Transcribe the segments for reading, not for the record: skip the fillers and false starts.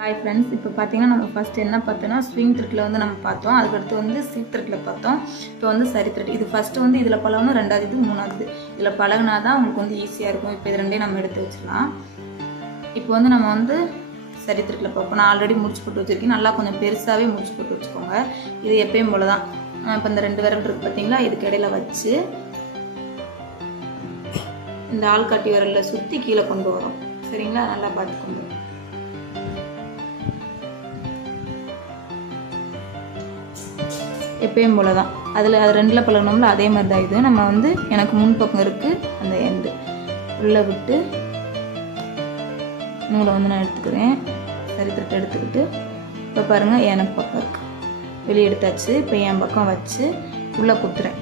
Hi friends, இப்போ பார்த்தீங்கன்னா நம்ம ஃபஸ்ட்டு என்ன பார்த்தோன்னா ஸ்விங் த்ரெட்டில் வந்து நம்ம பார்த்தோம். அதுக்கடுத்து வந்து சீப் த்ரெட்டில் பார்த்தோம். இப்போ வந்து சரி த்ரெட். இது ஃபஸ்ட்டு வந்து இதில் பழகணும், ரெண்டாவது இது, மூணாவது இதில் பழகினா தான் உங்களுக்கு வந்து ஈஸியாக இருக்கும். இப்போ இது ரெண்டையும் நம்ம எடுத்து வச்சிடலாம். இப்போ வந்து நம்ம வந்து சரி த்ரெட்டில் பார்ப்போம். நான் ஆல்ரெடி முடிச்சு போட்டு வச்சுருக்கேன். நல்லா கொஞ்சம் பெருசாகவே முடிச்சு போட்டு வச்சுக்கோங்க. இது எப்பயும் போல தான். இப்போ இந்த 2 விரல் இருக்குது பார்த்தீங்களா, இதுக்கு இடையில வச்சு இந்த ஆள்காட்டி விரலில் சுற்றி கீழே கொண்டு வரும். சரிங்களா? நல்லா பார்த்துக்கோங்க. எப்பயும் போல தான். அது 2ல் பழகணும்ல, அதே மாதிரி தான் இது. நம்ம வந்து எனக்கு முன் பக்கம் இருக்குது, அந்த எண்டு உள்ளே விட்டு நூலை வந்து நான் எடுத்துக்கிறேன். சரி த்ரெட் எடுத்துக்கிட்டு இப்போ பாருங்கள், எனக்கு பக்கம் இருக்குது, வெளியே எடுத்தாச்சு. இப்போ என் பக்கம் வச்சு உள்ளே குத்துறேன்.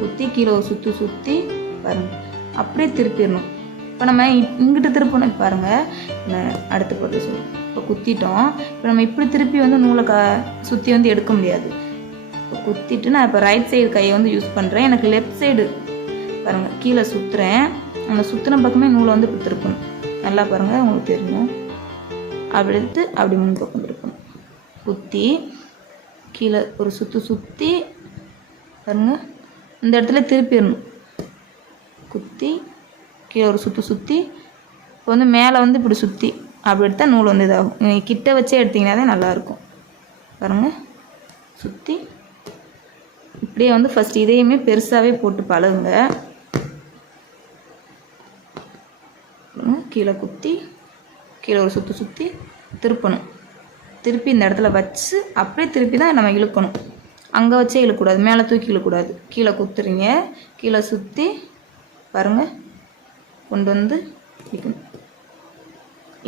குத்தி கீழே சுற்றி பாருங்கள், அப்படியே திருப்பிடணும். இப்போ நம்ம இங்கிட்ட திருப்பணும். பாருங்கள், அடுத்து போட்டு சொல்லி இப்போ குத்திட்டோம். இப்போ நம்ம இப்படி திருப்பி வந்து நூலை சுற்றி வந்து எடுக்க முடியாது. இப்போ குத்திட்டு நான் இப்போ ரைட் சைடு கையை வந்து யூஸ் பண்ணுறேன். எனக்கு லெஃப்ட் சைடு பாருங்கள், கீழே சுற்றுறேன். அந்த சுற்றின பக்கமே நூலை வந்து இப்படி திருப்பணும். நல்லா பாருங்கள், உங்களுக்கு தெரியும். அப்படி எடுத்து அப்படி முன் பக்கம் திருப்பணும். குத்தி கீழே ஒரு சுற்றி பாருங்கள், இந்த இடத்துல திருப்பிடணும். குத்தி கீழே ஒரு சுற்றி இப்போ வந்து மேலே வந்து இப்படி சுற்றி அப்படி எடுத்தால் நூல் வந்து இதாகும். நீங்கள் கிட்ட வச்சே எடுத்திங்கன்னா தான் நல்லாயிருக்கும். பாருங்கள், சுற்றி இப்படியே வந்து ஃபஸ்ட் இதையுமே பெருசாகவே போட்டு பழகுங்க. கீழே குத்தி கீழே ஒரு சுற்றி திருப்பணும். திருப்பி இந்த இடத்துல வச்சு அப்படியே திருப்பி தான் நம்ம இழுக்கணும். அங்கே வச்சே இழுக்கக்கூடாது, மேலே தூக்கி இழுக்கக்கூடாது. கீழே குத்துறீங்க, கீழே சுற்றி பாருங்கள் கொண்டு வந்து இழுக்கணும்.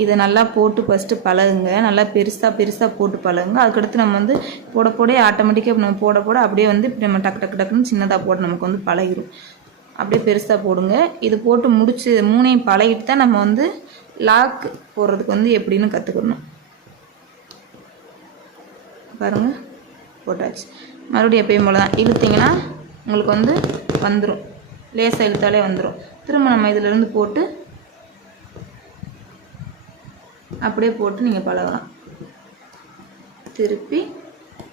இதை நல்லா போட்டு ஃபஸ்ட்டு பழகுங்க. நல்லா பெருசாக போட்டு பழகுங்க. அதுக்கடுத்து நம்ம வந்து போட ஆட்டோமேட்டிக்காக நம்ம போட அப்படியே வந்து இப்படி நம்ம டக்குன்னு சின்னதாக போட நமக்கு வந்து பழகிடும். அப்படியே பெருசாக போடுங்க. இது போட்டு முடிச்சு 3ஐயும் பழகிட்டு தான் நம்ம வந்து லாக் போடுறதுக்கு வந்து எப்படின்னு கற்றுக்கணும். பாருங்கள், போட்டாச்சு. மறுபடியும் எப்பயும் போல தான் இழுத்திங்கன்னா உங்களுக்கு வந்து வந்துடும். லேசாக இழுத்தாலே வந்துடும். திரும்ப நம்ம இதிலேருந்து போட்டு அப்படியே போட்டு நீங்கள் பழகலாம். திருப்பி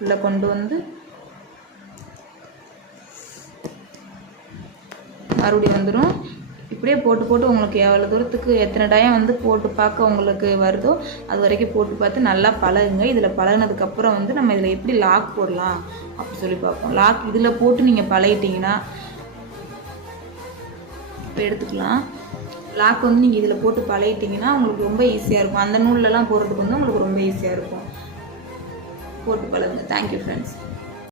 உள்ளே கொண்டு வந்து மறுபடியும் வந்துடும். இப்படியே போட்டு உங்களுக்கு எவ்வளோ தூரத்துக்கு எத்தனை டைம் வந்து போட்டு பார்க்க உங்களுக்கு வருதோ அது வரைக்கும் போட்டு பார்த்து நல்லா பழகுங்க. இதில் பழகினதுக்கப்புறம் வந்து நம்ம இதில் எப்படி லாக் போடலாம் அப்படி சொல்லி பார்ப்போம். லாக் இதில் போட்டு நீங்கள் பழகிட்டிங்கன்னா இப்போ எடுத்துக்கலாம். லாக் வந்து நீங்கள் இதில் போட்டு பழகிட்டிங்கன்னா உங்களுக்கு ரொம்ப ஈஸியாக இருக்கும். அந்த நூல்லலாம் போடுறதுக்கு வந்து உங்களுக்கு ரொம்ப ஈஸியாக இருக்கும். போட்டு பழகுங்க. Thank you friends.